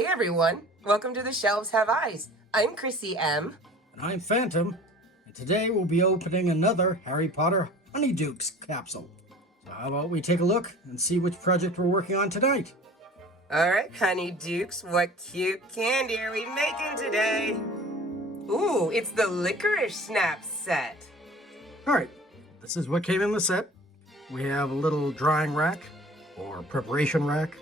Hey everyone, welcome to The Shelves Have Eyes. I'm KrissyM. And I'm Fantom, and today we'll be opening another Harry Potter Honeydukes capsule. So how about we take a look and see which project we're working on tonight? Alright, Honeydukes, what cute candy are we making today? Ooh, it's the Licorice Snaps set. Alright, this is what came in the set. We have a little drying rack, or preparation rack,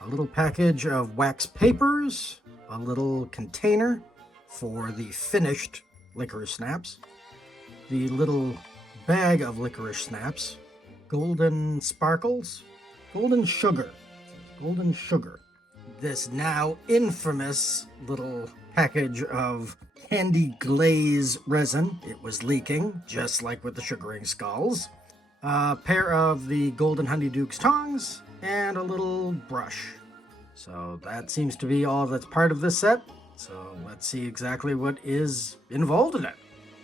a little package of wax papers, a little container for the finished Licorice Snaps, the little bag of Licorice Snaps, golden sparkles, golden sugar, this now infamous little package of candy glaze resin. It was leaking, just like with the sugaring skulls, a pair of the golden Honeydukes tongs, and a little brush. So that seems to be all that's part of this set. So let's see exactly what is involved in it.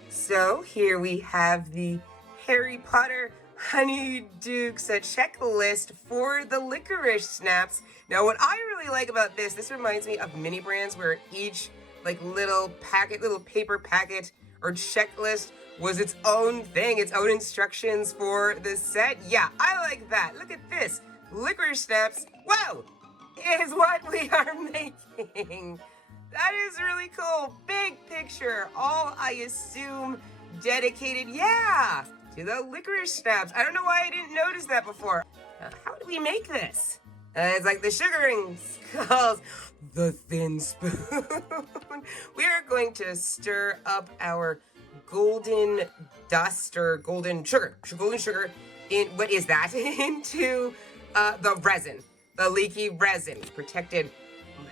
So here we have the Harry Potter Honeydukes checklist for the Licorice Snaps. Now what I really like about this reminds me of mini brands where each little paper packet or checklist was its own thing, its own instructions for the set. Yeah, I like that. Look at this. Licorice Snaps, wow, is what we are making. That is really cool. Big picture, all I assume dedicated, yeah, to the Licorice Snaps. I don't know why I didn't notice that before. How do we make this? It's like the sugaring skulls. The thin spoon. We are going to stir up our golden dust or golden sugar in, what is that? Into the resin, the leaky resin protected my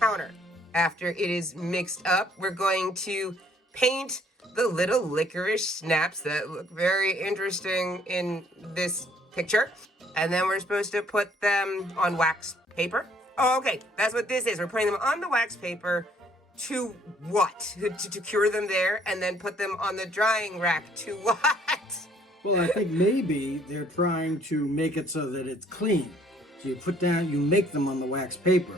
counter. After it is mixed up, we're going to paint the little Licorice Snaps that look very interesting in this picture. And then we're supposed to put them on wax paper. Oh, okay, that's what this is. We're putting them on the wax paper to what? To cure them there and then put them on the drying rack to what? Well, I think maybe they're trying to make it so that it's clean. So you make them on the wax paper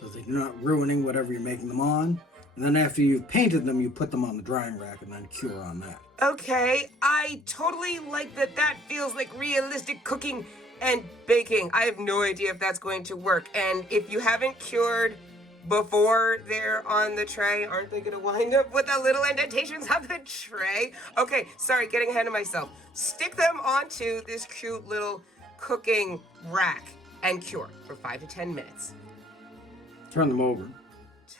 so that you're not ruining whatever you're making them on. And then after you've painted them, you put them on the drying rack and then cure on that. Okay, I totally like that. That feels like realistic cooking and baking. I have no idea if that's going to work. And if you haven't cured before they're on the tray, aren't they going to wind up with the little indentations on the tray? Okay, sorry, getting ahead of myself. Stick them onto this cute little cooking rack and cure for 5 to 10 minutes. Turn them over.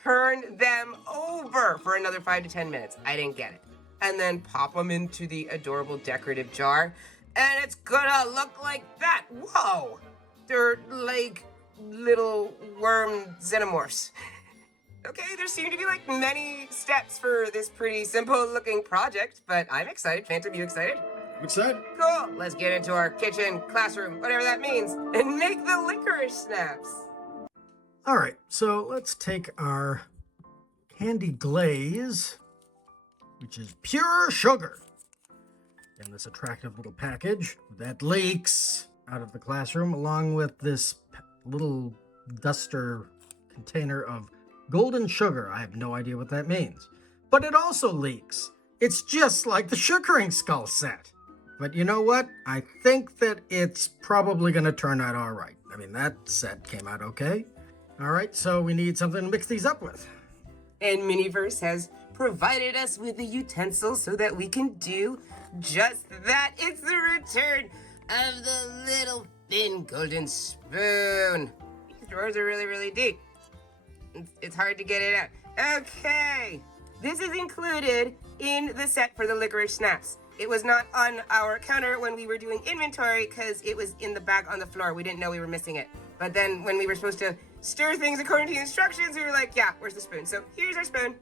Turn them over for another 5 to 10 minutes. I didn't get it. And then pop them into the adorable decorative jar. And it's gonna look like that. Whoa! They're like little worm xenomorphs. Okay, there seem to be many steps for this pretty simple looking project, but I'm excited. Fantom, you excited? I'm excited. Cool. Let's get into our kitchen, classroom, whatever that means, and make the Licorice Snaps. All right, so let's take our candy glaze, which is pure sugar, in this attractive little package that leaks out of the classroom, along with this little duster container of golden sugar. I have no idea what that means, but it also leaks. It's just like the sugaring skull set. But you know what? I think that it's probably going to turn out all right. I mean, that set came out okay. All right, so we need something to mix these up with. And Miniverse has provided us with the utensils so that we can do just that. It's the return of the little thin golden spoon. These drawers are really, really deep. It's hard to get it out. Okay, this is included in the set for the Licorice Snaps. It was not on our counter when we were doing inventory because it was in the bag on the floor. We didn't know we were missing it. But then when we were supposed to stir things according to the instructions, we were like, yeah, where's the spoon? So here's our spoon.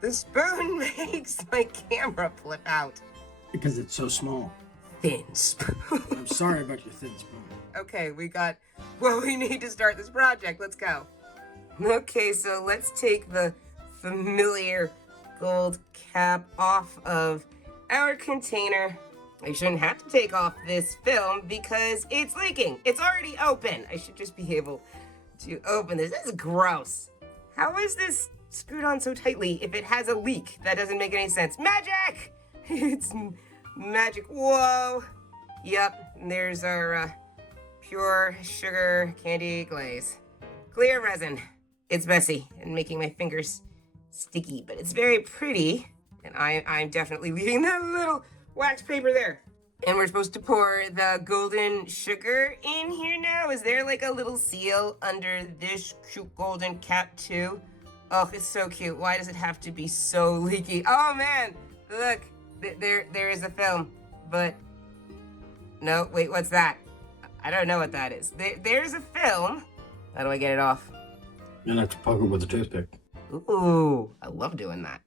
The spoon makes my camera flip out. Because it's so small. Thin spoon. I'm sorry about your thin spoon. Okay, we got what we need to start this project. Let's go. Okay, so let's take the familiar gold cap off of our container. I shouldn't have to take off this film because it's leaking. It's already open. I should just be able to open this. This is gross. How is this screwed on so tightly if it has a leak? That doesn't make any sense. Magic! It's magic. Whoa. Yep, there's our pure sugar candy glaze. Clear resin. It's messy and making my fingers sticky, but it's very pretty. And I'm definitely leaving that little wax paper there. And we're supposed to pour the golden sugar in here now. Is there like a little seal under this cute golden cap too? Oh, it's so cute. Why does it have to be so leaky? Oh man, look, there is a film, but no, wait, what's that? I don't know what that is. There's a film. How do I get it off? You're gonna have to poke it with a toothpick. Ooh, I love doing that.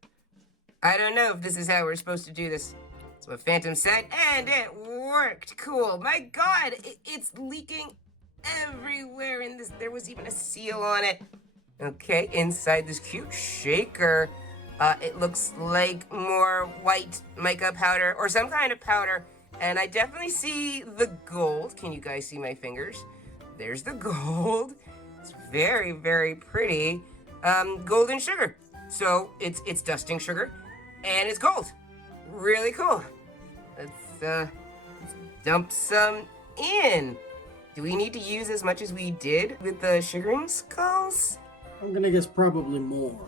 I don't know if this is how we're supposed to do this. That's what Fantom said, and it worked. Cool. My God, it's leaking everywhere in this. There was even a seal on it. Okay, inside this cute shaker, it looks like more white mica powder or some kind of powder. And I definitely see the gold. Can you guys see my fingers? There's the gold. It's very, very pretty. Golden sugar. So it's dusting sugar and it's gold. Really cool. Let's dump some in. Do we need to use as much as we did with the sugaring skulls? I'm gonna guess probably more.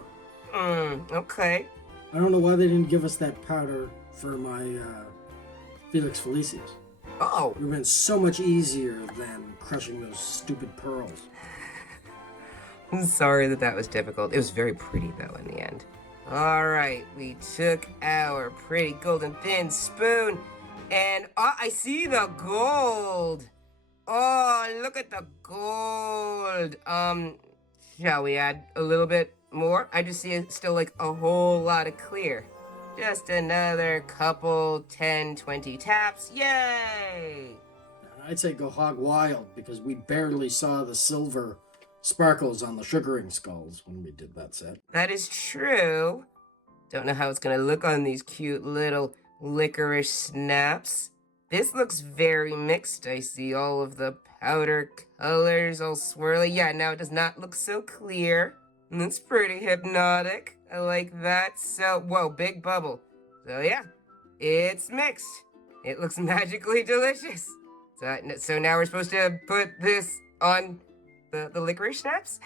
Okay. I don't know why they didn't give us that powder for my Felix Felicius. Oh. It would have been so much easier than crushing those stupid pearls. I'm sorry that was difficult. It was very pretty though in the end. All right, we took our pretty golden thin spoon and I see the gold. Oh, look at the gold. Shall we add a little bit more? I just see still like a whole lot of clear. Just another couple 10, 20 taps. Yay! I'd say go hog wild because we barely saw the silver sparkles on the sugaring skulls when we did that set. That is true. Don't know how it's gonna look on these cute little licorice snaps. This looks very mixed. I see all of the powder colors all swirly. Yeah, now it does not look so clear. And it's pretty hypnotic. I like that. So, whoa, big bubble. So yeah, it's mixed. It looks magically delicious. So now we're supposed to put this on the licorice snaps?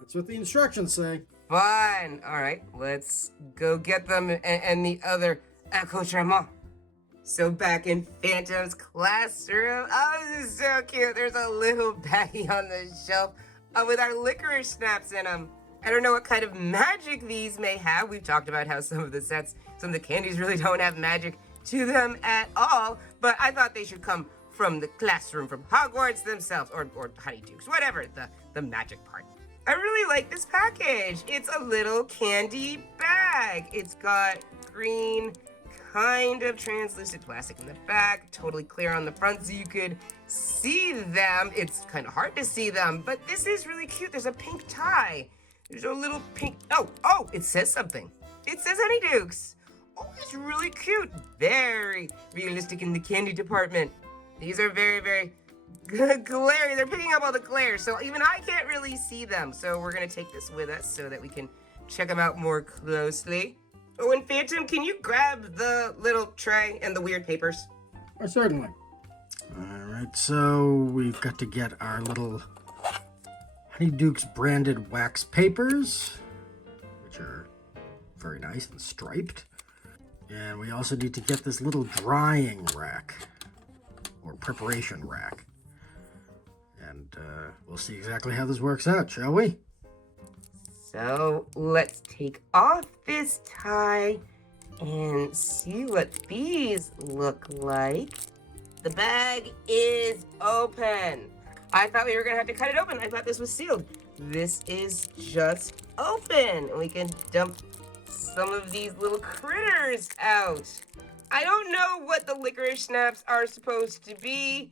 That's what the instructions say. Fun. All right, let's go get them and the other accoutrement. So back in Fantom's classroom, oh, this is so cute. There's a little baggie on the shelf with our licorice snaps in them. I don't know what kind of magic these may have. We've talked about how some of the candies really don't have magic to them at all, but I thought they should come from the classroom, from Hogwarts themselves, or Honeydukes, whatever, the magic part. I really like this package. It's a little candy bag. It's got green, kind of translucent plastic in the back, totally clear on the front so you could see them. It's kind of hard to see them, but this is really cute. There's a pink tie. There's a little pink, oh, it says something. It says Honeydukes. Oh, it's really cute. Very realistic in the candy department. These are very, very glary. They're picking up all the glare, so even I can't really see them. So we're gonna take this with us so that we can check them out more closely. Oh, and Fantom, can you grab the little tray and the weird papers? Oh, certainly. All right, so we've got to get our little Honeydukes branded wax papers, which are very nice and striped. And we also need to get this little drying rack, or preparation rack. And we'll see exactly how this works out, shall we? So let's take off this tie and see what these look like. The bag is open. I thought we were gonna have to cut it open. I thought this was sealed. This is just open. We can dump some of these little critters out. I don't know what the licorice snaps are supposed to be.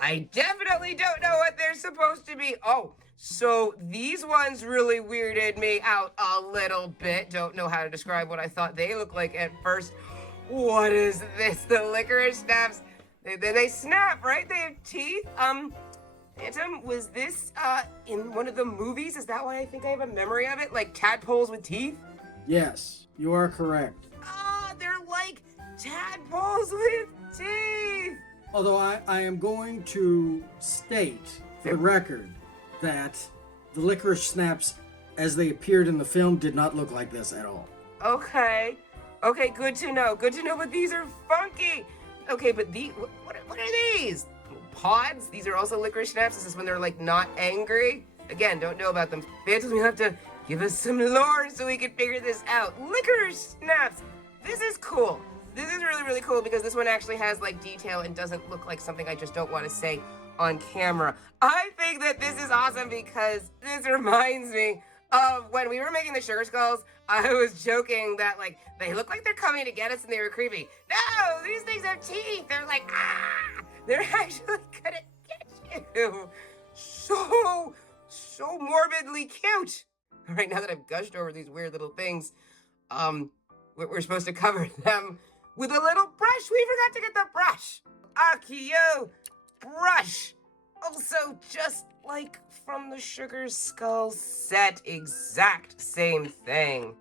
I definitely don't know what they're supposed to be. Oh, so these ones really weirded me out a little bit. Don't know how to describe what I thought they looked like at first. What is this? The licorice snaps, they snap, right? They have teeth. Phantom, was this in one of the movies? Is that why I think I have a memory of it? Like tadpoles with teeth? Yes, you are correct. Ah, they're like tadpoles with teeth! Although I am going to state for the record that the Licorice Snaps, as they appeared in the film, did not look like this at all. Okay. Okay, good to know. Good to know, but these are funky. Okay, but what are these? Pods? These are also Licorice Snaps? Is this when they're like not angry? Again, don't know about them. Phantom, you have to give us some lore so we can figure this out. Licorice Snaps! This is cool. This is really, really cool because this one actually has like detail and doesn't look like something I just don't want to say on camera. I think that this is awesome because this reminds me of when we were making the sugar skulls. I was joking that like they look like they're coming to get us and they were creepy. No, these things have teeth. They're like, ah, they're actually gonna get you. So morbidly cute. All right, now that I've gushed over these weird little things, we're supposed to cover them with a little brush. We forgot to get the brush. Akio brush. Also, just like from the Sugar Skull set, exact same thing.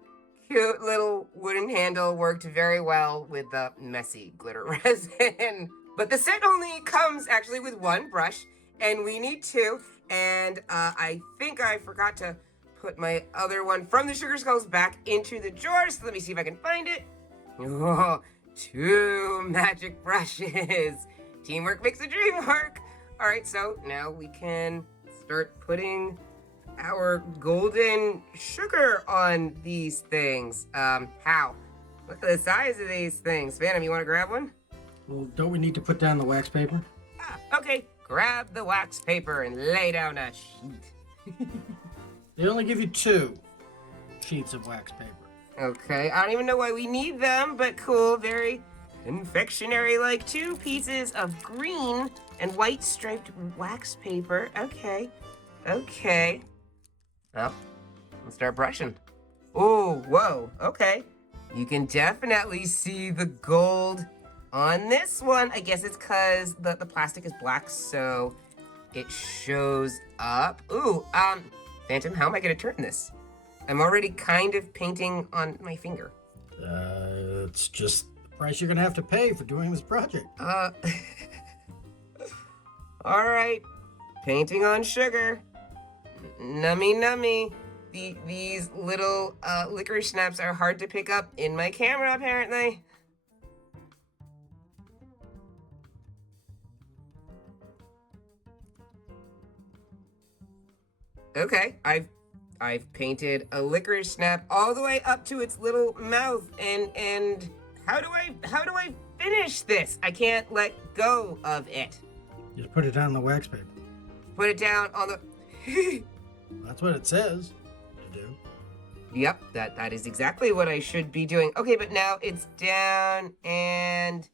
Cute little wooden handle worked very well with the messy glitter resin. But the set only comes actually with one brush, and we need two. And I think I forgot to put my other one from the Sugar Skulls back into the drawer. So let me see if I can find it. Oh, two magic brushes. Teamwork makes the dream work. All right, so now we can start putting our golden sugar on these things. How? Look at the size of these things. Phantom, you want to grab one? Well, don't we need to put down the wax paper? Okay. Grab the wax paper and lay down a sheet. They only give you 2 sheets of wax paper. Okay, I don't even know why we need them, but cool, very confectionery-like. 2 pieces of green and white striped wax paper. Okay. Well, let's start brushing. Oh, whoa, okay. You can definitely see the gold on this one. I guess it's because the plastic is black, so it shows up. Ooh, Phantom, how am I gonna turn this? I'm already kind of painting on my finger. It's just the price you're gonna have to pay for doing this project. All right, painting on sugar. Nummy. These little licorice snaps are hard to pick up in my camera, apparently. Okay, I've painted a licorice snap all the way up to its little mouth, and how do I finish this? I can't let go of it. Just put it down on the wax paper. Put it down on the. That's what it says to do. Yep, that is exactly what I should be doing. Okay, but now it's down and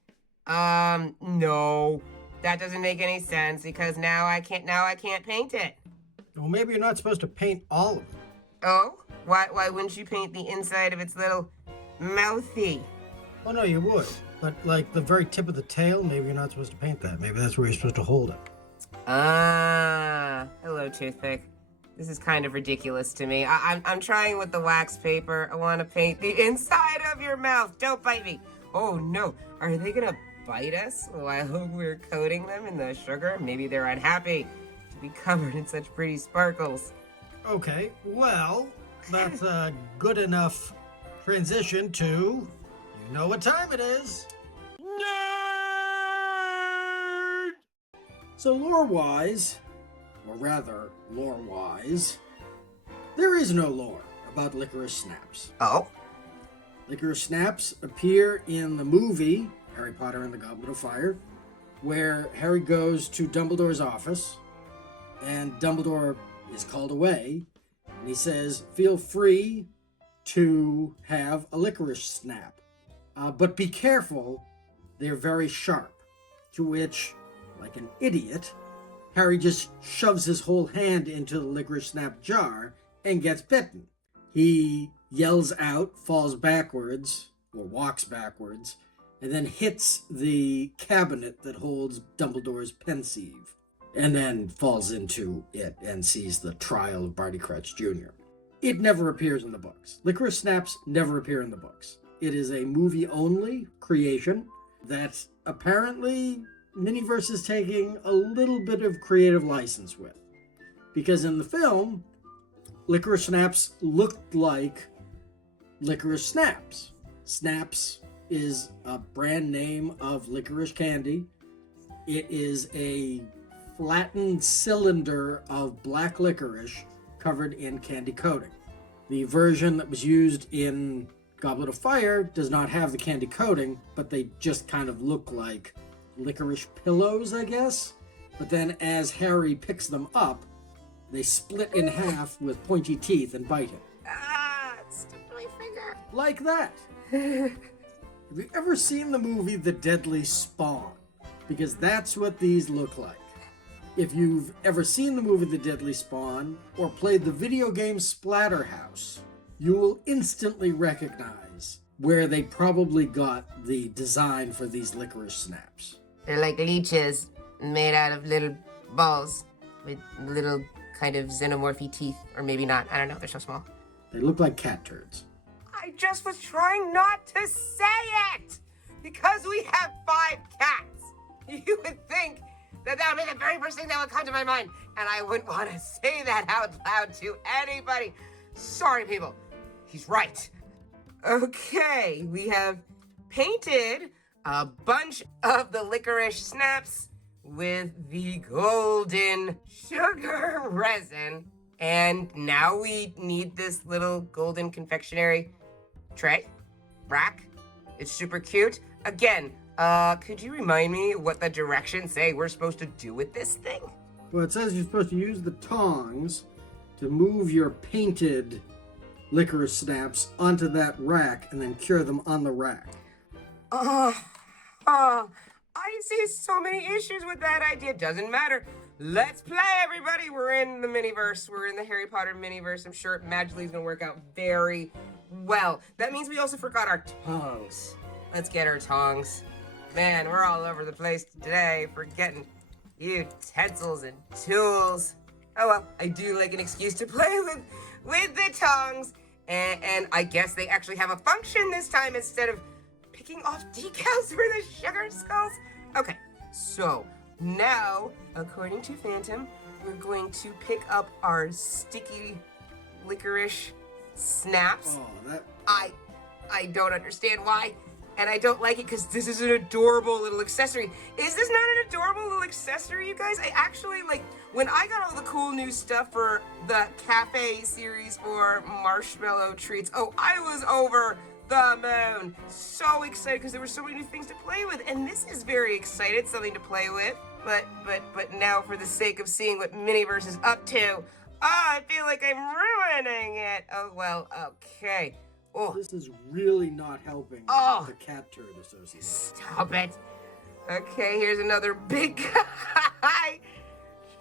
no. That doesn't make any sense because now I can't paint it. Well, maybe you're not supposed to paint all of it. Oh? Why wouldn't you paint the inside of its little mouthy? Oh, no, you would. But, like, the very tip of the tail, maybe you're not supposed to paint that. Maybe that's where you're supposed to hold it. Ah, hello, Toothpick. This is kind of ridiculous to me. I'm trying with the wax paper. I want to paint the inside of your mouth. Don't bite me. Oh, no. Are they going to bite us while we're coating them in the sugar? Maybe they're unhappy to be covered in such pretty sparkles. Okay, well, that's a good enough transition to, you know what time it is. Nerd! So lore-wise, or rather, lore-wise, there is no lore about Licorice Snaps. Oh? Licorice Snaps appear in the movie Harry Potter and the Goblet of Fire, where Harry goes to Dumbledore's office, and Dumbledore is called away, and he says, feel free to have a licorice snap. But be careful, they're very sharp. To which, like an idiot, Harry just shoves his whole hand into the licorice snap jar and gets bitten. He yells out, falls backwards, or walks backwards, and then hits the cabinet that holds Dumbledore's pensieve. and then falls into it and sees the trial of Barty Crouch Jr. It never appears in the books. Licorice Snaps never appear in the books. It is a movie-only creation that apparently Miniverse is taking a little bit of creative license with. Because in the film, Licorice Snaps looked like Licorice Snaps. Snaps is a brand name of licorice candy. It is a flattened cylinder of black licorice covered in candy coating. The version that was used in Goblet of Fire does not have the candy coating, but they just kind of look like licorice pillows, I guess. But then as Harry picks them up, they split in half with pointy teeth and bite him. Ah, it stuck to my finger. Like that. Have you ever seen the movie The Deadly Spawn? Because that's what these look like. If you've ever seen the movie The Deadly Spawn or played the video game Splatterhouse, you will instantly recognize where they probably got the design for these licorice snaps. They're like leeches made out of little balls with little kind of xenomorphy teeth, or maybe not. I don't know. They're so small. They look like cat turds. I just was trying not to say it because we have 5 cats. You would think that would be the very first thing that would come to my mind, and I wouldn't want to say that out loud to anybody. Sorry, people. He's right. Okay, we have painted a bunch of the licorice snaps with the golden sugar resin, and now we need this little golden confectionery tray, rack. It's super cute. Again, could you remind me what the directions say we're supposed to do with this thing? Well, it says you're supposed to use the tongs to move your painted licorice snaps onto that rack and then cure them on the rack. I see so many issues with that idea. Doesn't matter. Let's play, everybody. We're in the Miniverse. We're in the Harry Potter Miniverse. I'm sure it magically is going to work out very well. That means we also forgot our tongs. Let's get our tongs. Man, we're all over the place today, forgetting utensils and tools. Oh well, I do like an excuse to play with the tongs. And I guess they actually have a function this time instead of picking off decals for the sugar skulls. Okay, so now, according to Fantom, we're going to pick up our sticky licorice snaps. Oh, that... I don't understand why, and I don't like it because this is an adorable little accessory. Is this not an adorable little accessory, you guys? I actually, like, when I got all the cool new stuff for the cafe series for marshmallow treats, oh, I was over the moon. So excited because there were so many new things to play with, and this is very excited, something to play with. But now, for the sake of seeing what Miniverse is up to, I feel like I'm ruining it. Oh, well, okay. Oh, This is really not helping the Cat Turd Association. Stop it. Okay, here's another big guy.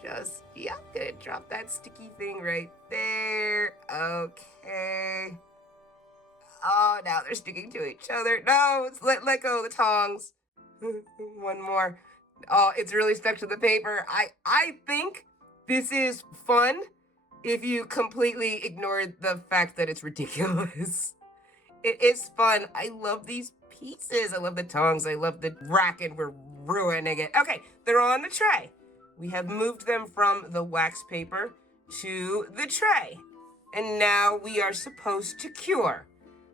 Yeah, I'm gonna drop that sticky thing right there. Okay. Oh, now they're sticking to each other. No, let go of the tongs. One more. Oh, it's really stuck to the paper. I think this is fun if you completely ignore the fact that it's ridiculous. It is fun. I love these pieces. I love the tongs. I love the rack, and we're ruining it. Okay, they're on the tray. We have moved them from the wax paper to the tray. And now we are supposed to cure.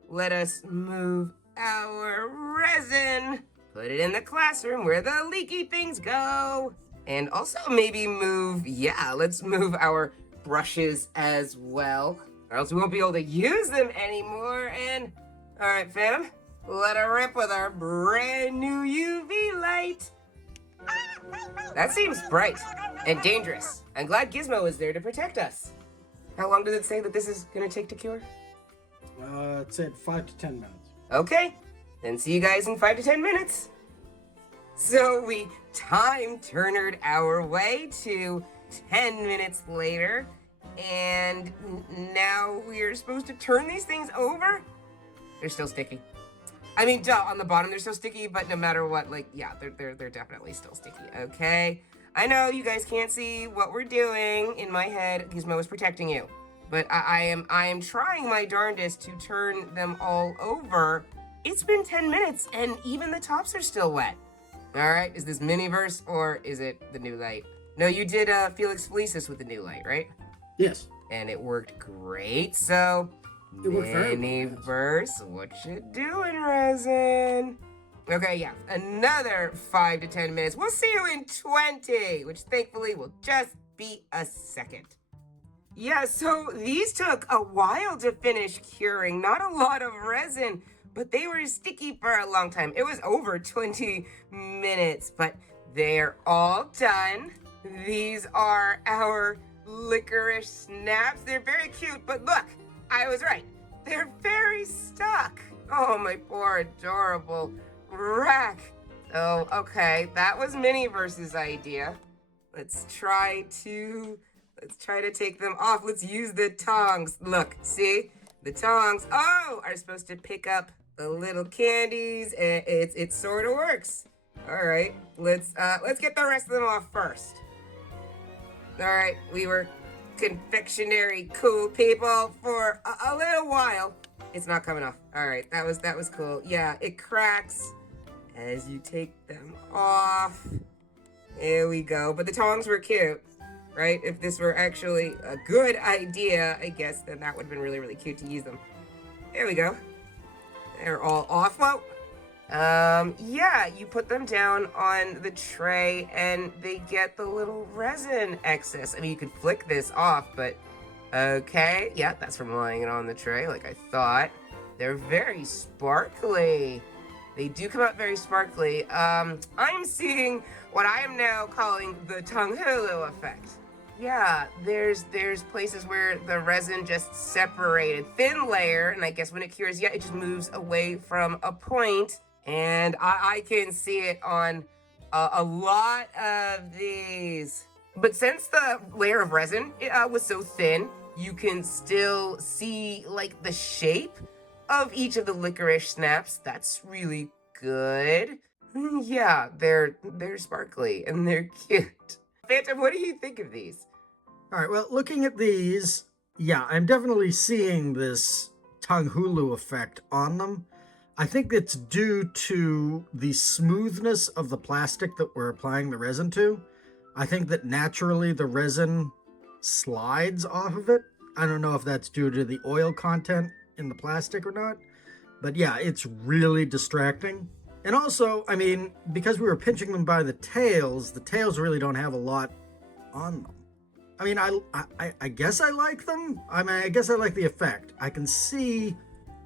Let us move our resin. Put it in the classroom where the leaky things go. And also maybe let's move our brushes as well. Or else we won't be able to use them anymore. And, all right, Fantom, let her rip with our brand new UV light. That seems bright and dangerous. I'm glad Gizmo is there to protect us. How long does it say that this is gonna take to cure? It said 5 to 10 minutes. Okay, then see you guys in 5 to 10 minutes. So we time-turnered our way to 10 minutes later, and now we are supposed to turn these things over? They're still sticky. I mean, duh, on the bottom they're still sticky, but no matter what, like, yeah, they're definitely still sticky, okay? I know you guys can't see what we're doing in my head. Gizmo is protecting you. But I am trying my darndest to turn them all over. It's been 10 minutes and even the tops are still wet. All right, is this Miniverse or is it the new light? No, you did Felix Felicis with the new light, right? Yes. And it worked great. So, It worked very well. Miniverse, what you doing, Resin? Okay, yeah, another 5 to 10 minutes. We'll see you in 20, which thankfully will just be a second. Yeah, so these took a while to finish curing. Not a lot of resin, but they were sticky for a long time. It was over 20 minutes, but they're all done. These are our Licorice Snaps. They're very cute, but look, I was right. They're very stuck. Oh, my poor adorable rack. Oh, okay, that was Miniverse's idea. Let's try to take them off. Let's use the tongs. Look, see? The tongs, are supposed to pick up the little candies, and it sort of works. All right, let's get the rest of them off first. All right, we were confectionery cool people for a little while. It's not coming off. All right, that was cool. Yeah, it cracks as you take them off. There we go. But the tongs were cute, right? If this were actually a good idea, I guess, then that would have been really, really cute to use them. There we go. They're all off. Well, yeah, you put them down on the tray and they get the little resin excess. I mean, you could flick this off, but okay. Yeah, that's from laying it on the tray like I thought. They're very sparkly. They do come out very sparkly. I'm seeing what I am now calling the tongue hulu effect. Yeah, there's places where the resin just separated. Thin layer, and I guess when it cures, yeah, it just moves away from a point. And I can see it on a lot of these. But since the layer of resin was so thin, you can still see like the shape of each of the licorice snaps. That's really good. Yeah, they're sparkly and they're cute. Fantom, what do you think of these? All right, well, looking at these, yeah, I'm definitely seeing this tongue hulu effect on them. I think it's due to the smoothness of the plastic that we're applying the resin to. I think that naturally the resin slides off of it. I don't know if that's due to the oil content in the plastic or not, but yeah, it's really distracting. And also, I mean, because we were pinching them by the tails really don't have a lot on them. I mean, I guess I like them. I mean, I guess I like the effect. I can see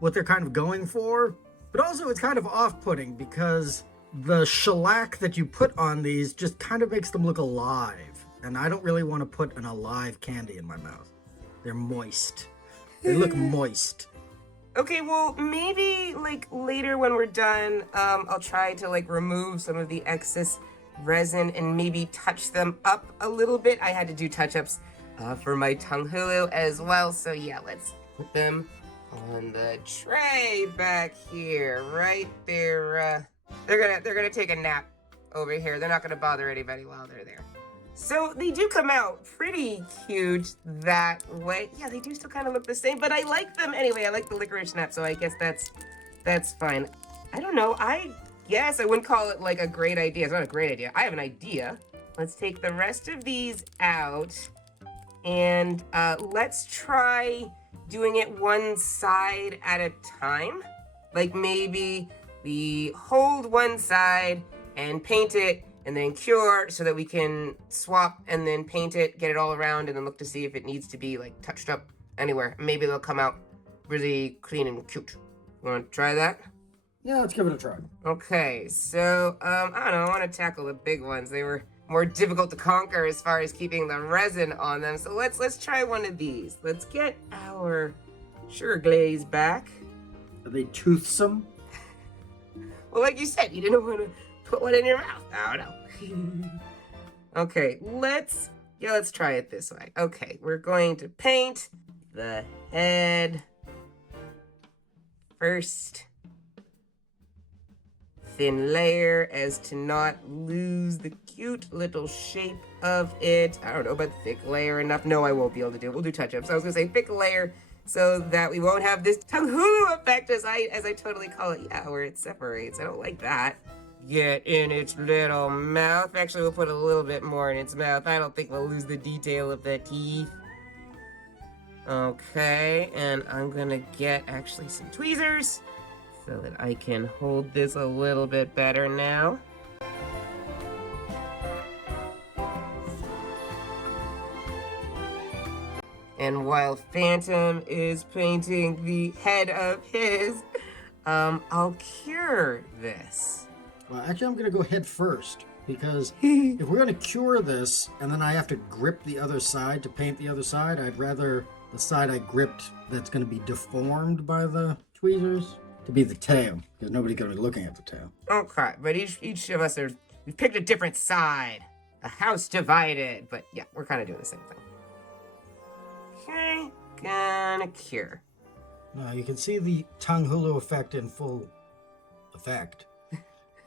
what they're kind of going for, but also it's kind of off-putting because the shellac that you put on these just kind of makes them look alive. And I don't really want to put an alive candy in my mouth. They're moist. They look moist. Okay, well, maybe, like, later when we're done, I'll try to, like, remove some of the excess resin and maybe touch them up a little bit. I had to do touch-ups for my tongue hulu as well, so yeah, let's put them on the tray back here, right there. They're gonna take a nap over here. They're not gonna bother anybody while they're there. So they do come out pretty cute that way. Yeah, they do still kind of look the same, but I like them anyway. I like the licorice snap, so I guess that's fine. I don't know. I guess I wouldn't call it like a great idea. It's not a great idea. I have an idea. Let's take the rest of these out and let's try doing it one side at a time. Like maybe we hold one side and paint it and then cure so that we can swap and then paint it, get it all around, and then look to see if it needs to be like touched up anywhere. Maybe they'll come out really clean and cute. You want to try that? Yeah, let's give it a try. Okay, so I don't know, I want to tackle the big ones. They were more difficult to conquer as far as keeping the resin on them. So let's try one of these. Let's get our sugar glaze back. Are they toothsome? Well, like you said, you didn't want to put one in your mouth. Oh no. Okay, let's try it this way. Okay, we're going to paint the head first. thin layer as to not lose the cute little shape of it. I don't know about thick layer enough. No, I won't be able to do it. We'll do touch-ups. I was gonna say thick layer so that we won't have this tongue hulu effect as I totally call it. Yeah, where it separates. I don't like that. Get in its little mouth. Actually, we'll put a little bit more in its mouth. I don't think we'll lose the detail of the teeth. Okay, and I'm gonna get actually some tweezers so that I can hold this a little bit better now. And while Fantom is painting the head of his, I'll cure this. Well, actually, I'm going to go head first, because if we're going to cure this, and then I have to grip the other side to paint the other side, I'd rather the side I gripped that's going to be deformed by the tweezers to be the tail, because nobody's going to be looking at the tail. Okay, but each of us we've picked a different side. A house divided, but yeah, we're kind of doing the same thing. Okay, gonna cure. Now, you can see the tongue hulu effect in full effect.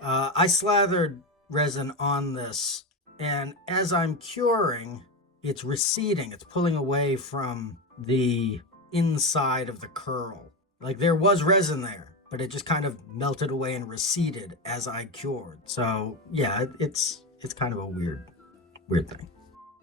I slathered resin on this, and as I'm curing, it's receding. It's pulling away from the inside of the curl. Like, there was resin there, but it just kind of melted away and receded as I cured. So, yeah, it's kind of a weird thing.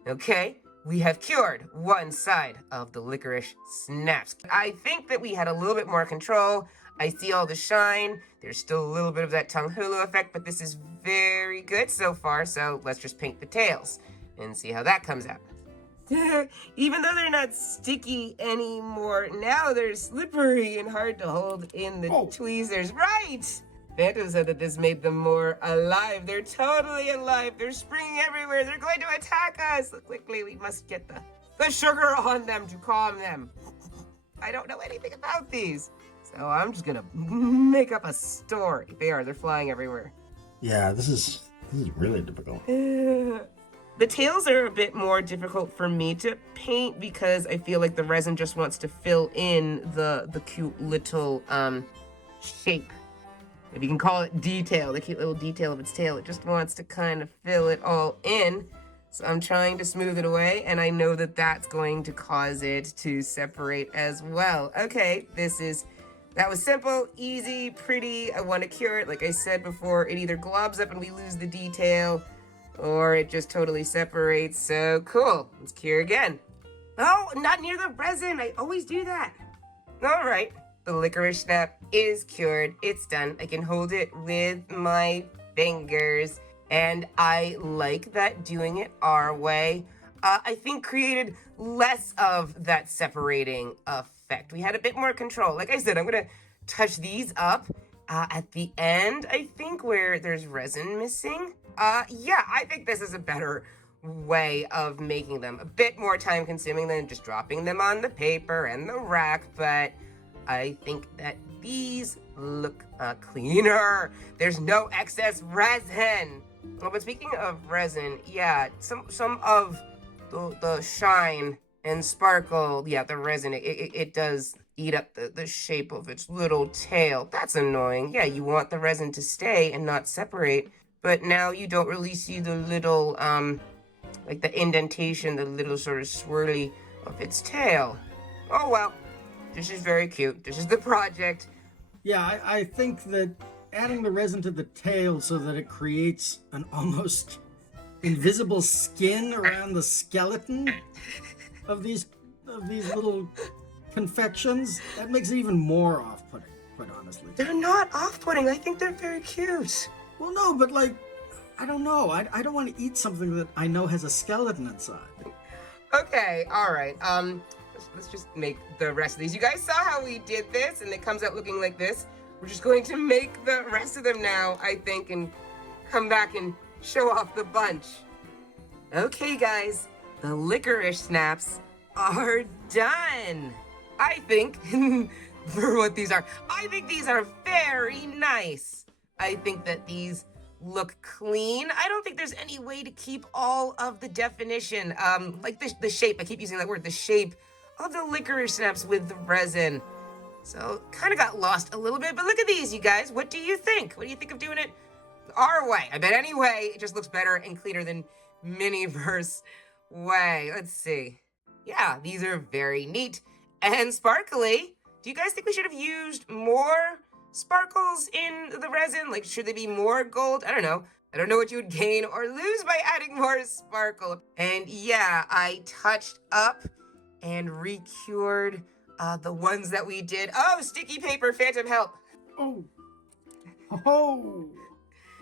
Okay, we have cured one side of the Licorice Snaps. I think that we had a little bit more control. I see all the shine. There's still a little bit of that tongue hulu effect, but this is very good so far. So let's just paint the tails and see how that comes out. Even though they're not sticky anymore, now they're slippery and hard to hold in the tweezers. Right! Fantom said that this made them more alive. They're totally alive. They're springing everywhere. They're going to attack us. Quickly, we must get the sugar on them to calm them. I don't know anything about these, so I'm just gonna make up a story. They're flying everywhere. Yeah, this is really difficult. The tails are a bit more difficult for me to paint because I feel like the resin just wants to fill in the cute little shape. If you can call it detail, the cute little detail of its tail. It just wants to kind of fill it all in. So I'm trying to smooth it away, and I know that that's going to cause it to separate as well. Okay, that was simple, easy, pretty. I want to cure it. Like I said before, it either globs up and we lose the detail, or it just totally separates. So cool, let's cure again. Oh, not near the resin. I always do that. All right. The Licorice Snap is cured. It's done. I can hold it with my fingers. And I like that doing it our way, I think created less of that separating effect. We had a bit more control. Like I said, I'm going to touch these up at the end, I think, where there's resin missing. Yeah, I think this is a better way of making them. A bit more time consuming than just dropping them on the paper and the rack, but I think that these look cleaner. There's no excess resin. Oh, but speaking of resin, yeah, some of the shine and sparkle, yeah, the resin, it does eat up the shape of its little tail. That's annoying. Yeah, you want the resin to stay and not separate, but now you don't really see the little, like the indentation, the little sort of swirly of its tail. Oh well. This is very cute. This is the project. Yeah, I think that adding the resin to the tail so that it creates an almost invisible skin around the skeleton of these little confections, that makes it even more off-putting, quite honestly. They're not off-putting. I think they're very cute. Well, no, but like, I don't know. I don't want to eat something that I know has a skeleton inside. Okay, all right. Let's just make the rest of these. You guys saw how we did this, and it comes out looking like this. We're just going to make the rest of them now, I think, and come back and show off the bunch. Okay, guys, the Licorice Snaps are done. I think, for what these are, I think these are very nice. I think that these look clean. I don't think there's any way to keep all of the definition, like the shape, I keep using that word, the shape of the Licorice Snaps with the resin. So kind of got lost a little bit, but look at these, you guys. What do you think? What do you think of doing it our way? I bet anyway, it just looks better and cleaner than Miniverse way. Let's see. Yeah, these are very neat and sparkly. Do you guys think we should have used more sparkles in the resin? Like, should they be more gold? I don't know. I don't know what you would gain or lose by adding more sparkle. And yeah, I touched up and re-cured the ones that we did. Oh, sticky paper, Fantom, help. Oh. Oh.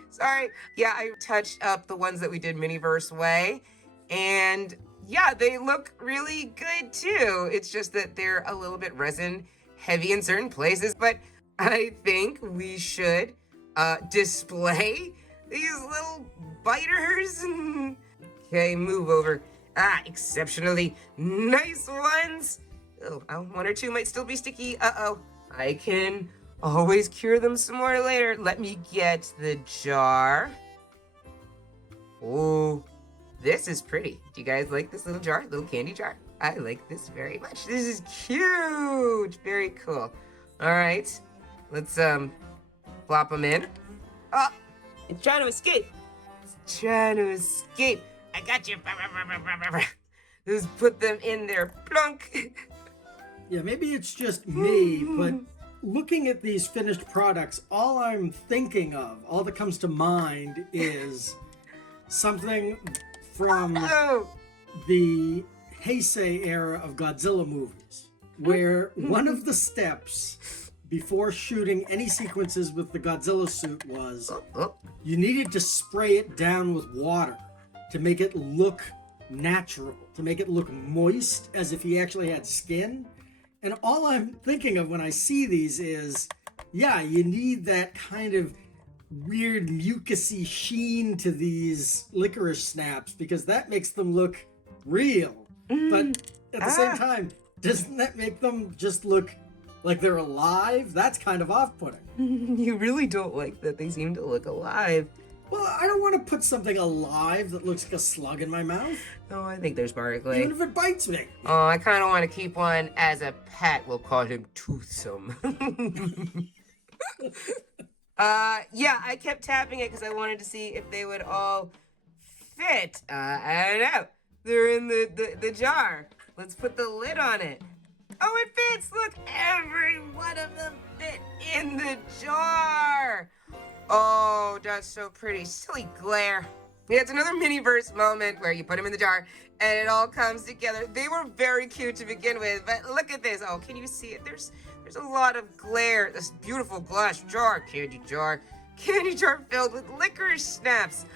Sorry. Yeah, I touched up the ones that we did Miniverse way. And yeah, they look really good too. It's just that they're a little bit resin heavy in certain places. But I think we should display these little biters. Okay, move over. Exceptionally nice ones. Oh, one or two might still be sticky. Uh-oh. I can always cure them some more later. Let me get the jar. Oh, this is pretty. Do you guys like this little jar? Little candy jar? I like this very much. This is cute. Very cool. All right. Let's plop them in. Oh, it's trying to escape. It's trying to escape. I got you. Just put them in there. Plunk. Yeah, maybe it's just me, but looking at these finished products, all I'm thinking of, all that comes to mind is something from the Heisei era of Godzilla movies, where one of the steps before shooting any sequences with the Godzilla suit was you needed to spray it down with water to make it look natural, to make it look moist as if he actually had skin. And all I'm thinking of when I see these is, yeah, you need that kind of weird mucusy sheen to these licorice snaps because that makes them look real. But at the same time, doesn't that make them just look like they're alive? That's kind of off-putting. You really don't like that they seem to look alive. Well, I don't want to put something alive that looks like a slug in my mouth. Oh, I think they're sparkly. Even if it bites me. Oh, I kind of want to keep one as a pet. We'll call him Toothsome. Yeah, I kept tapping it because I wanted to see if they would all fit. I don't know. They're in the jar. Let's put the lid on it. Oh, it fits! Look, every one of them fit in the jar. Oh, that's so pretty. Silly glare. Yeah, it's another Miniverse moment where you put them in the jar and it all comes together. They were very cute to begin with, but look at this. Oh, can you see it? There's a lot of glare. This beautiful glass jar, candy jar filled with licorice snaps.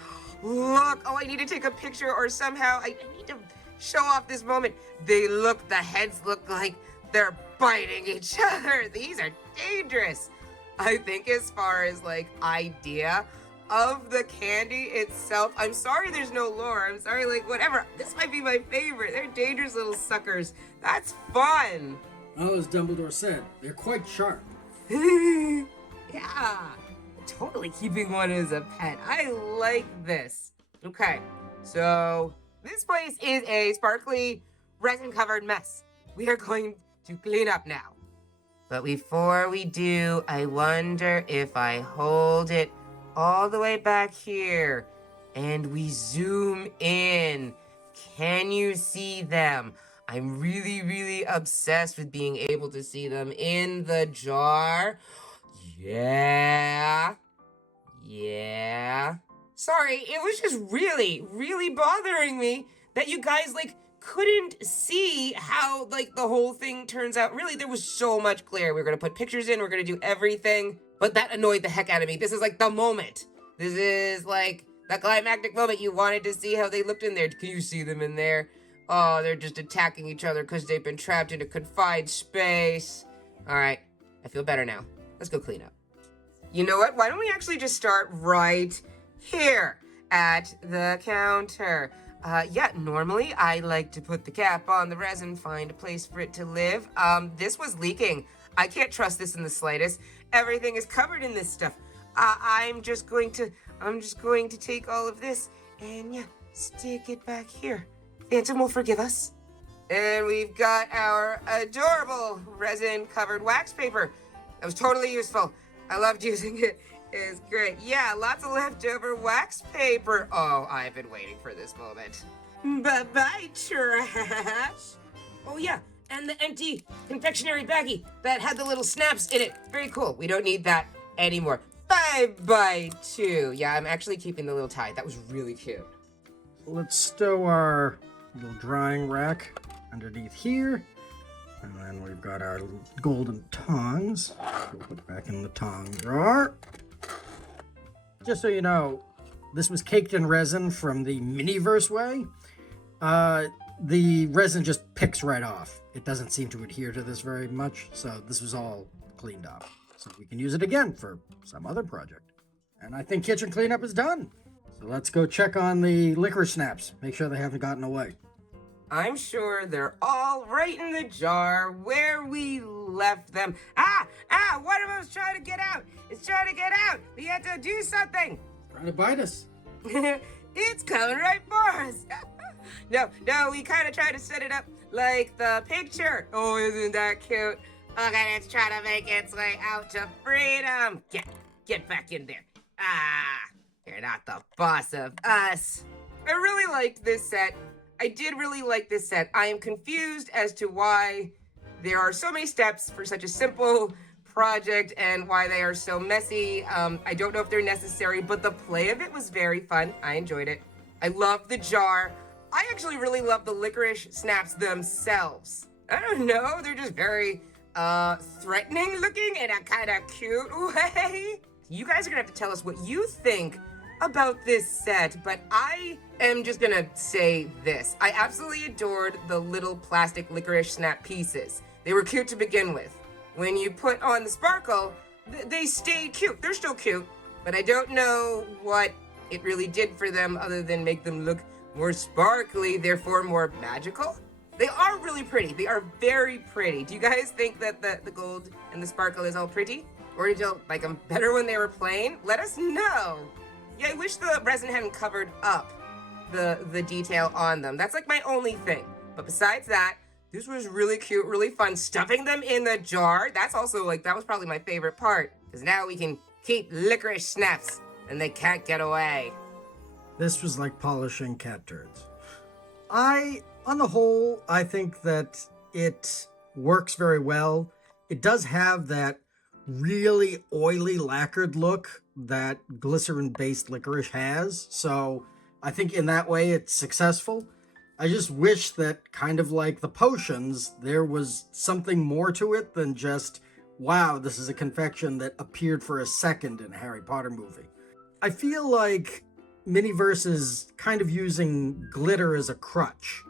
Look, oh, I need to take a picture or somehow I need to show off this moment. The heads look like they're biting each other. These are dangerous. I think as far as like idea of the candy itself, I'm sorry there's no lore. I'm sorry, like whatever. This might be my favorite. They're dangerous little suckers. That's fun. Oh, as Dumbledore said, they're quite sharp. Yeah, totally keeping one as a pet. I like this. Okay, so this place is a sparkly resin-covered mess. We are going to clean up now. But before we do, I wonder if I hold it all the way back here and we zoom in. Can you see them? I'm really, really obsessed with being able to see them in the jar. Yeah. Sorry, it was just really, really bothering me that you guys, like, couldn't see how, like, the whole thing turns out. Really, there was so much glare. We were gonna put pictures in, we're gonna do everything, but that annoyed the heck out of me. This is, like, the moment. This is, like, the climactic moment. You wanted to see how they looked in there. Can you see them in there? Oh, they're just attacking each other because they've been trapped in a confined space. All right, I feel better now. Let's go clean up. You know what? Why don't we actually just start right here at the counter? Yeah, normally I like to put the cap on the resin, find a place for it to live. This was leaking. I can't trust this in the slightest. Everything is covered in this stuff. I'm just going to take all of this and yeah, stick it back here. Fantom will forgive us. And we've got our adorable resin-covered wax paper. That was totally useful. I loved using it. It's great. Yeah, lots of leftover wax paper. Oh, I've been waiting for this moment. Bye-bye, trash. Oh, yeah, and the empty confectionery baggie that had the little snaps in it. Very cool. We don't need that anymore. Bye-bye, too. Yeah, I'm actually keeping the little tie. That was really cute. Let's stow our little drying rack underneath here. And then we've got our golden tongs. We'll put it back in the tong drawer. Just so you know, this was caked in resin from the Miniverse way. The resin just picks right off. It doesn't seem to adhere to this very much, so this was all cleaned up. So we can use it again for some other project. And I think kitchen cleanup is done. So let's go check on the licorice snaps. Make sure they haven't gotten away. I'm sure they're all right in the jar where we left them. One of them's trying to get out. It's trying to get out. We have to do something. Trying to bite us. It's coming right for us. No, we kind of tried to set it up like the picture. Oh, isn't that cute? Look at it, it's trying to make its way out to freedom. Get back in there. You're not the boss of us. I really liked this set. I did really like this set. I am confused as to why there are so many steps for such a simple project and why they are so messy. I don't know if they're necessary, but the play of it was very fun. I enjoyed it. I love the jar. I actually really love the licorice snaps themselves. I don't know, they're just very threatening looking in a kind of cute way. You guys are gonna have to tell us what you think about this set, but I am just gonna say this. I absolutely adored the little plastic licorice snap pieces. They were cute to begin with. When you put on the sparkle, they stayed cute. They're still cute, but I don't know what it really did for them other than make them look more sparkly, therefore more magical. They are really pretty. They are very pretty. Do you guys think that the gold and the sparkle is all pretty? Or did you like them better when they were plain? Let us know. Yeah, I wish the resin hadn't covered up the detail on them. That's like my only thing. But besides that, this was really cute, really fun. Stuffing them in the jar, that's also like, that was probably my favorite part. Because now we can keep licorice snaps and they can't get away. This was like polishing cat turds. On the whole, I think that it works very well. It does have that really oily lacquered look that glycerin-based licorice has. So I think in that way it's successful. I just wish that, kind of like the potions, there was something more to it than just, wow, this is a confection that appeared for a second in a Harry Potter movie. I feel like Miniverse is kind of using glitter as a crutch.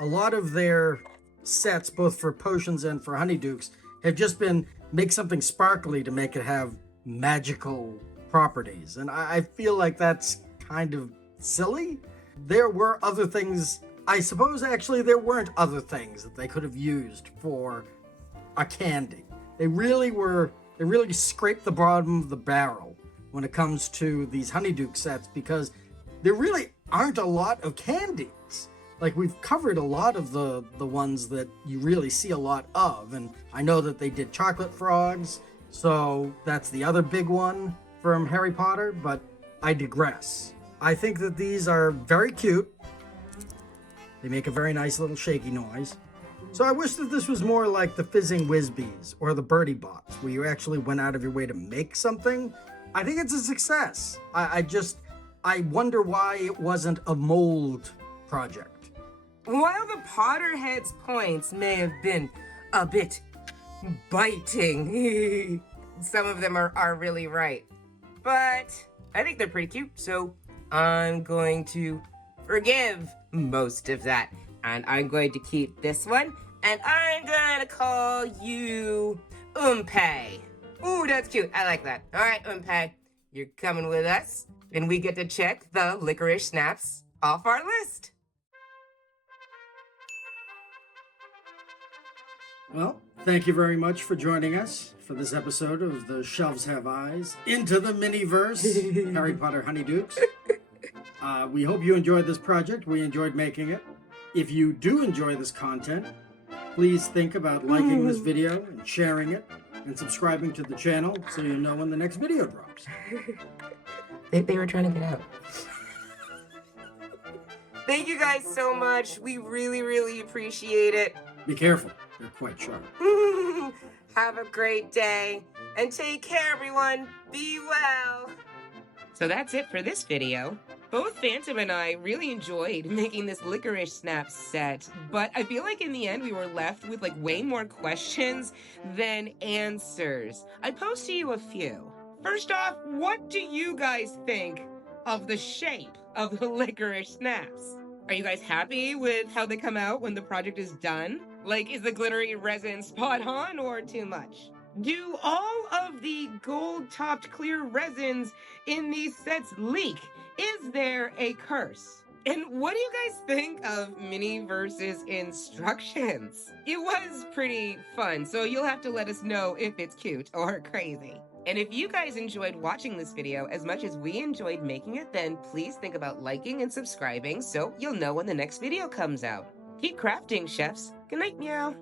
A lot of their sets, both for potions and for Honeydukes, have just been make something sparkly to make it have magical properties. And I feel like that's kind of silly. There were other things. I suppose actually there weren't other things that they could have used for a candy. They really scraped the bottom of the barrel when it comes to these Honeyduke sets, because there really aren't a lot of candies. Like, we've covered a lot of the ones that you really see a lot of, and I know that they did chocolate frogs, so that's the other big one from Harry Potter, but I digress. I think that these are very cute. They make a very nice little shaky noise. So I wish that this was more like the Fizzing Whizbees or the Birdie Bots, where you actually went out of your way to make something. I think it's a success. I wonder why it wasn't a mold project. While the Potterhead's points may have been a bit biting, some of them are really right. But I think they're pretty cute, so I'm going to forgive most of that. And I'm going to keep this one, and I'm gonna call you Umpe. Ooh, that's cute. I like that. All right, Umpe, you're coming with us, and we get to check the licorice snaps off our list. Well, thank you very much for joining us for this episode of The Shelves Have Eyes Into the Miniverse Harry Potter Honeydukes. We hope you enjoyed this project. We enjoyed making it. If you do enjoy this content, please think about liking this video and sharing it and subscribing to the channel so you'll know when the next video drops. They were trying to get out. Thank you guys so much. We really, really appreciate it. Be careful, they're quite sharp. Have a great day and take care, everyone. Be well. So that's it for this video. Both Fantom and I really enjoyed making this Licorice Snaps set, but I feel like in the end we were left with like way more questions than answers. I posed to you a few. First off, what do you guys think of the shape of the Licorice Snaps? Are you guys happy with how they come out when the project is done? Like, is the glittery resin spot on or too much? Do all of the gold-topped clear resins in these sets leak? Is there a curse? And what do you guys think of Miniverse's instructions? It was pretty fun, so you'll have to let us know if it's cute or crazy. And if you guys enjoyed watching this video as much as we enjoyed making it, then please think about liking and subscribing so you'll know when the next video comes out. Keep crafting, chefs. Good night, meow.